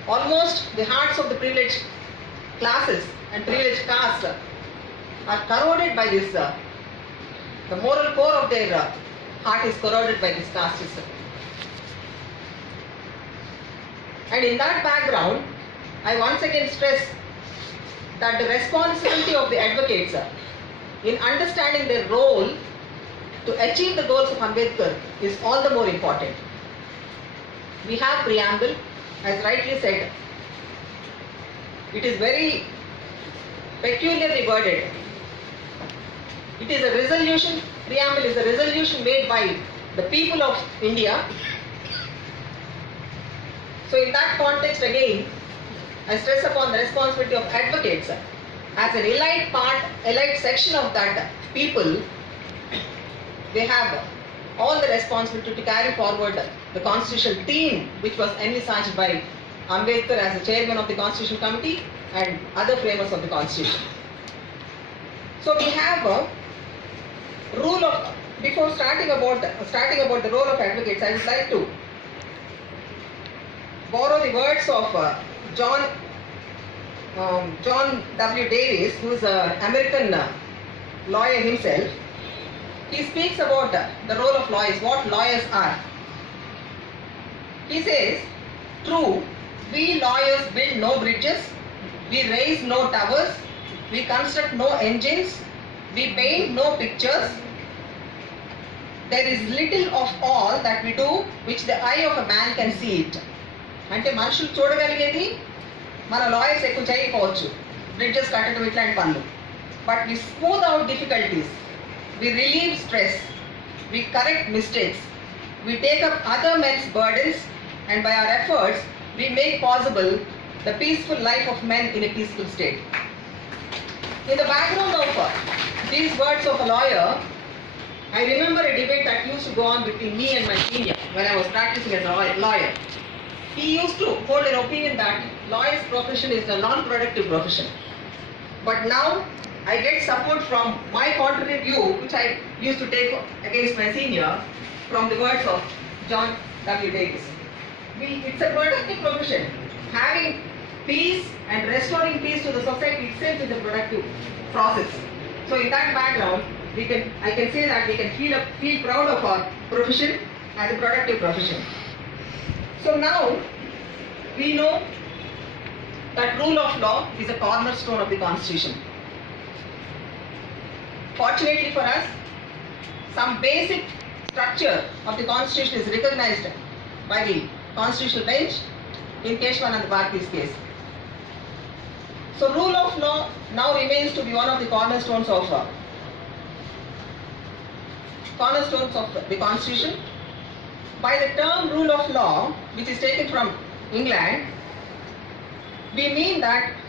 almost the hearts of the privileged classes and privileged castes are corroded by this, the moral core of their heart is corroded by this caste system. And in that background, I once again stress that the responsibility of the advocates in understanding their role to achieve the goals of Ambedkar is all the more important. We have preamble, as rightly said. It is very peculiarly worded. It is a resolution, preamble is a resolution made by the people of India. So in that context again, I stress upon the responsibility of advocates as an elite section of that people. They have all the responsibility to carry forward the constitutional theme which was envisaged by Ambedkar as the chairman of the Constitution Committee and other framers of the Constitution. So we have a rule of, before starting about the role of advocates, I would like to borrow the words of John W. Davis, who is an American lawyer himself. He speaks about the role of lawyers, what lawyers are. He says, true, we lawyers build no bridges, we raise no towers, we construct no engines, we paint no pictures. There is little of all that we do which the eye of a man can see it. అంటే మనుషులు చూడగలిగేది మన lawyers ఎక్కువ చేయకపోవచ్చు, bridges కట్టడం ఇట్లాంటి పనులు. But we smooth out difficulties, we relieve stress, we correct mistakes, we take up other men's burdens, and by our efforts we make possible the peaceful life of men in a peaceful state. In the background of these words of a lawyer, I remember a debate that used to go on between me and my senior when I was practicing as a lawyer. He used to hold an opinion that lawyer's profession is a non-productive profession. But now I get support from my contrary view, which I used to take against my senior, from the words of John W. Davis. It's a productive profession. Having peace and restoring peace to the society itself is a productive process. So in that background, I can say that we can feel proud of our profession as a productive profession. So now we know that rule of law is a cornerstone of the Constitution. Fortunately for us, some basic structure of the Constitution is recognized by the Constitutional Bench in Keshwanand Bharati's case. So rule of law now remains to be one of the cornerstones of the Constitution. By the term rule of law, which is taken from England, we mean that